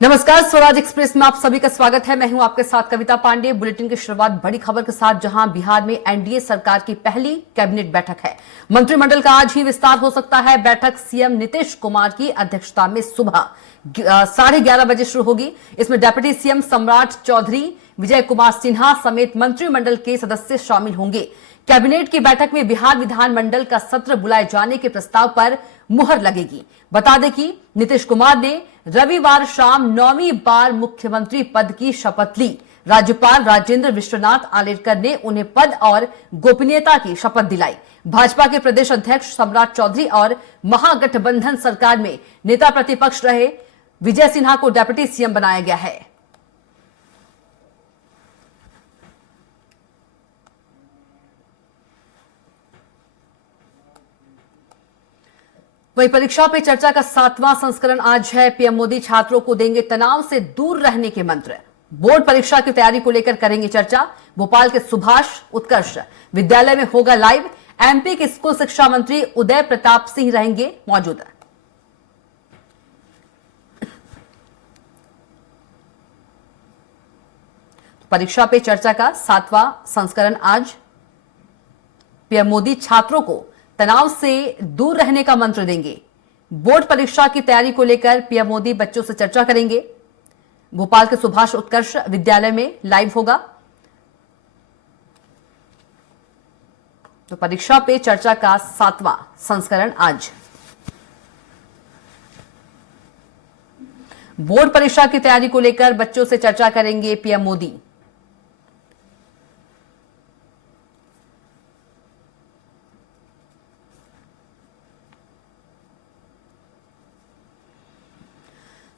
नमस्कार, स्वराज एक्सप्रेस में आप सभी का स्वागत है। मैं हूं आपके साथ कविता पांडे। बुलेटिन की शुरुआत बड़ी खबर के साथ, जहां बिहार में एनडीए सरकार की पहली कैबिनेट बैठक है। मंत्रिमंडल का आज ही विस्तार हो सकता है। बैठक सीएम नीतीश कुमार की अध्यक्षता में सुबह 11:30 बजे शुरू होगी। इसमें डिप्टी सीएम सम्राट चौधरी, विजय कुमार सिन्हा समेत मंत्रिमंडल के सदस्य शामिल होंगे। कैबिनेट की बैठक में बिहार विधानमंडल का सत्र बुलाए जाने के प्रस्ताव पर मुहर लगेगी। बता दें कि नीतीश कुमार ने रविवार शाम 9वीं बार मुख्यमंत्री पद की शपथ ली। राज्यपाल राजेंद्र विश्वनाथ आलेटकर ने उन्हें पद और गोपनीयता की शपथ दिलाई। भाजपा के प्रदेश अध्यक्ष सम्राट चौधरी और महागठबंधन सरकार में नेता प्रतिपक्ष रहे विजय सिन्हा को डिप्टी सीएम बनाया गया है। वहीं परीक्षा पे चर्चा का 7वां संस्करण आज है। पीएम मोदी छात्रों को देंगे तनाव से दूर रहने के मंत्र। बोर्ड परीक्षा की तैयारी को लेकर करेंगे चर्चा। भोपाल के सुभाष उत्कर्ष विद्यालय में होगा लाइव। एमपी के स्कूल शिक्षा मंत्री उदय प्रताप सिंह रहेंगे मौजूद। परीक्षा पे चर्चा का 7वां संस्करण आज। पीएम मोदी छात्रों को तनाव से दूर रहने का मंत्र देंगे। बोर्ड परीक्षा की तैयारी को लेकर पीएम मोदी बच्चों से चर्चा करेंगे। भोपाल के सुभाष उत्कर्ष विद्यालय में लाइव होगा। तो परीक्षा पे चर्चा का 7वां संस्करण आज। बोर्ड परीक्षा की तैयारी को लेकर बच्चों से चर्चा करेंगे पीएम मोदी।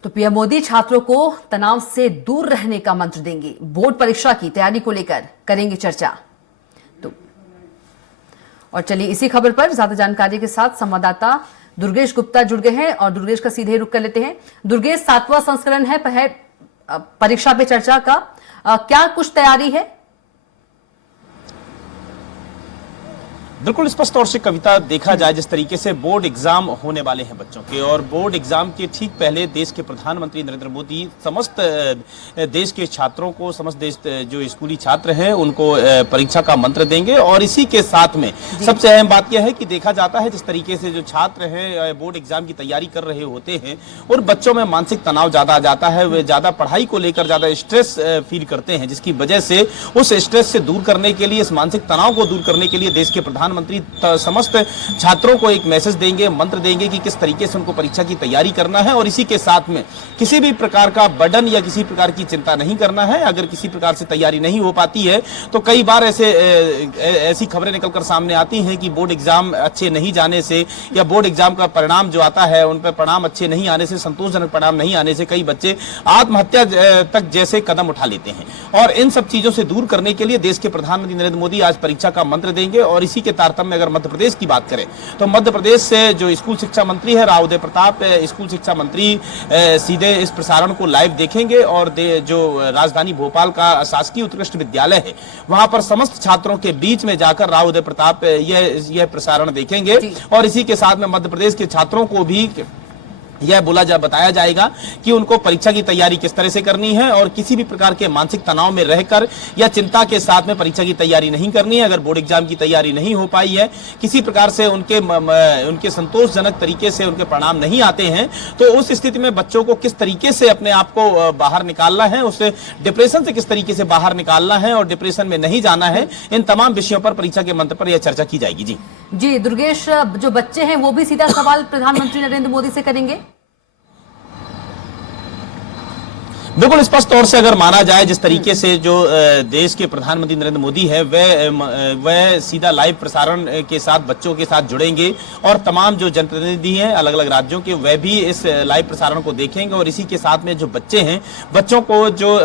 तो पीएम मोदी छात्रों को तनाव से दूर रहने का मंत्र देंगे। बोर्ड परीक्षा की तैयारी को लेकर करेंगे चर्चा। तो और चलिए इसी खबर पर ज्यादा जानकारी के साथ संवाददाता दुर्गेश गुप्ता जुड़ गए हैं और दुर्गेश का सीधे रुख कर लेते हैं। दुर्गेश, 7वां संस्करण है परीक्षा पे चर्चा का, क्या कुछ तैयारी है? बिल्कुल स्पष्ट तौर से कविता, देखा जाए जिस तरीके से बोर्ड एग्जाम होने वाले हैं बच्चों के, और बोर्ड एग्जाम के ठीक पहले देश के प्रधानमंत्री नरेंद्र मोदी समस्त देश के छात्रों को, समस्त देश जो स्कूली छात्र हैं उनको परीक्षा का मंत्र देंगे। और इसी के साथ में सबसे अहम बात यह है कि देखा जाता है जिस तरीके से जो छात्र हैं बोर्ड एग्जाम की तैयारी कर रहे होते हैं और बच्चों में मानसिक तनाव ज्यादा आ जाता है, वे ज्यादा पढ़ाई को लेकर ज्यादा स्ट्रेस फील करते हैं, जिसकी वजह से उस स्ट्रेस से दूर करने के लिए, इस मानसिक तनाव को दूर करने के लिए देश के प्रधानमंत्री समस्त छात्रों को एक मैसेज देंगे, मंत्र देंगे कि किस तरीके से उनको परीक्षा की तैयारी करना है। और इसी के साथ में किसी भी प्रकार का बर्डन या किसी प्रकार की चिंता नहीं करना है। अगर किसी प्रकार से तैयारी नहीं हो पाती है तो कई बार ऐसी खबरें निकलकर सामने आती हैं कि बोर्ड एग्जाम अच्छे नहीं जाने से या बोर्ड एग्जाम का परिणाम जो आता है उन पर परिणाम अच्छे नहीं आने से, संतोषजनक परिणाम नहीं आने से कई बच्चे आत्महत्या तक जैसे कदम उठा लेते हैं। और इन सब चीजों से दूर करने के लिए देश के प्रधानमंत्री नरेंद्र मोदी आज परीक्षा का मंत्र देंगे। और इसी के तारतम्य में अगर मध्य प्रदेश की बात करें तो मध्य प्रदेश से जो स्कूल शिक्षा मंत्री है राव उदय प्रताप, स्कूल शिक्षा मंत्री सीधे इस प्रसारण को लाइव देखेंगे। और जो राजधानी भोपाल का शासकीय उत्कृष्ट विद्यालय है वहां पर समस्त छात्रों के बीच में जाकर राव उदय प्रताप यह प्रसारण देखेंगे। और इसी के साथ में मध्य प्रदेश के छात्रों को भी यह बताया जाएगा कि उनको परीक्षा की तैयारी किस तरह से करनी है और किसी भी प्रकार के मानसिक तनाव में रहकर या चिंता के साथ में परीक्षा की तैयारी नहीं करनी है। अगर बोर्ड एग्जाम की तैयारी नहीं हो पाई है, किसी प्रकार से उनके संतोषजनक तरीके से उनके परिणाम नहीं आते हैं, तो उस स्थिति में बच्चों को किस तरीके से अपने आप को बाहर निकालना है, उस डिप्रेशन से किस तरीके से बाहर निकालना है और डिप्रेशन में नहीं जाना है, इन तमाम विषयों पर परीक्षा के मंत्र पर यह चर्चा की जाएगी। जी दुर्गेश, जो बच्चे हैं वो भी सीधा सवाल प्रधानमंत्री नरेंद्र मोदी से करेंगे? बिल्कुल स्पष्ट तौर से अगर माना जाए जिस तरीके से जो देश के प्रधानमंत्री नरेंद्र मोदी है वह सीधा लाइव प्रसारण के साथ बच्चों के साथ जुड़ेंगे और तमाम जो जनप्रतिनिधि हैं अलग अलग राज्यों के वह भी इस लाइव प्रसारण को देखेंगे। और इसी के साथ में जो बच्चे हैं, बच्चों को जो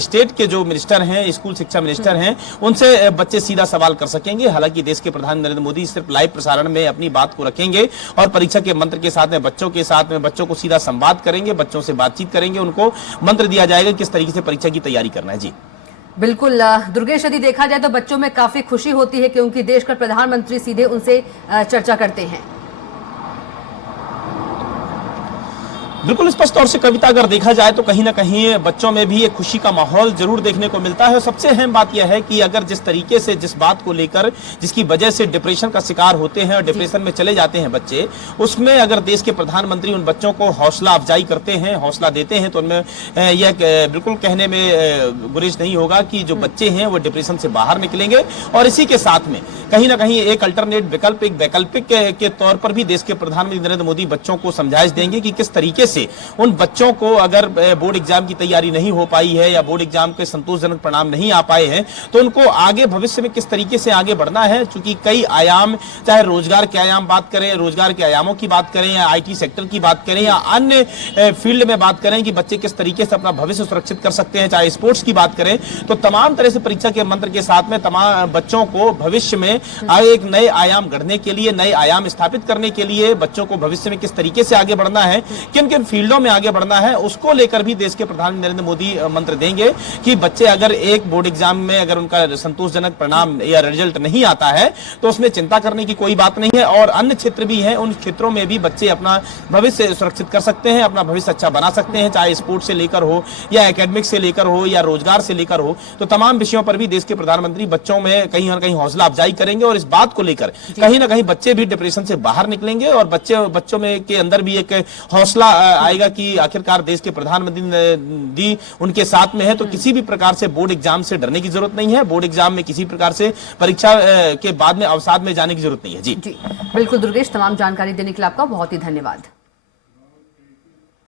स्टेट के जो मिनिस्टर हैं, स्कूल शिक्षा मिनिस्टर हैं, उनसे बच्चे सीधा सवाल कर सकेंगे। हालांकि देश के प्रधानमंत्री नरेंद्र मोदी सिर्फ लाइव प्रसारण में अपनी बात को रखेंगे और परीक्षा के मंत्र के साथ में बच्चों को सीधा संवाद करेंगे, बच्चों से बातचीत करेंगे, उनको मंत्र दिया जाएगा किस तरीके से परीक्षा की तैयारी करना है। जी बिल्कुल दुर्गेश, यदि देखा जाए तो बच्चों में काफी खुशी होती है क्योंकि देश का प्रधानमंत्री सीधे उनसे चर्चा करते हैं। बिल्कुल स्पष्ट तौर से कविता अगर देखा जाए तो कहीं ना कहीं बच्चों में भी एक खुशी का माहौल जरूर देखने को मिलता है। सबसे अहम बात यह है कि अगर जिस तरीके से जिस बात को लेकर जिसकी वजह से डिप्रेशन का शिकार होते हैं और डिप्रेशन में चले जाते हैं बच्चे, उसमें अगर देश के प्रधानमंत्री उन बच्चों को हौसला अफजाई करते हैं, हौसला देते हैं, तो उनमें यह बिल्कुल कहने में गुरेज नहीं होगा कि जो बच्चे हैं वो डिप्रेशन से बाहर निकलेंगे। और इसी के साथ में कहीं ना कहीं एक अल्टरनेट विकल्प, एक वैकल्पिक के तौर पर भी देश के प्रधानमंत्री नरेंद्र मोदी बच्चों को समझाइश देंगे कि किस तरीके से उन बच्चों को अगर बोर्ड एग्जाम की तैयारी नहीं हो पाई है या बोर्ड एग्जाम के संतोषजनक परिणाम नहीं आ पाए हैं, तो उनको आगे भविष्य में किस तरीके से आगे बढ़ना है। चूंकि कई आयाम, चाहे रोजगार के आयाम बात करें, रोजगार के आयामों की बात करें, या आईटी सेक्टर की बात करें, या अन्य फील्ड में बात करें कि बच्चे किस तरीके से अपना भविष्य सुरक्षित कर सकते हैं, चाहे स्पोर्ट्स की बात करें, तो तमाम तरह से परीक्षा के मंत्र के साथ में तमाम बच्चों को भविष्य में एक नए आयाम गढ़ने के लिए, नए आयाम स्थापित करने के लिए, बच्चों को भविष्य में किस तरीके से आगे बढ़ना है, किन किन फील्डों में आगे बढ़ना है, उसको लेकर भी देश के प्रधानमंत्री नरेंद्र मोदी मंत्र देंगे कि बच्चे अगर एक बोर्ड एग्जाम में अगर उनका संतोषजनक परिणाम या रिजल्ट नहीं आता है तो उसमें चिंता करने की कोई बात नहीं है। और अन्य क्षेत्र भी हैं, उन क्षेत्रों में भी बच्चे अपना भविष्य सुरक्षित कर सकते हैं, अपना भविष्य अच्छा बना सकते हैं, चाहे स्पोर्ट्स से लेकर हो या एकेडमिक से लेकर हो या रोजगार से लेकर हो। तो तमाम विषयों पर भी देश के प्रधानमंत्री बच्चों में कहीं ना कहीं हौसला अफजाई करेंगे और इस बात को लेकर कहीं ना कहीं बच्चे भी डिप्रेशन से बाहर निकलेंगे और बच्चों में के अंदर भी एक हौसला आएगा कि आखिरकार देश के प्रधानमंत्री दी उनके साथ में है, तो किसी भी प्रकार से बोर्ड एग्जाम से डरने की जरूरत नहीं है। बोर्ड एग्जाम में किसी प्रकार से परीक्षा के बाद में अवसाद में जाने की जरूरत नहीं है। जी बिल्कुल दुर्गेश, तमाम जानकारी देने के लिए आपका बहुत ही धन्यवाद।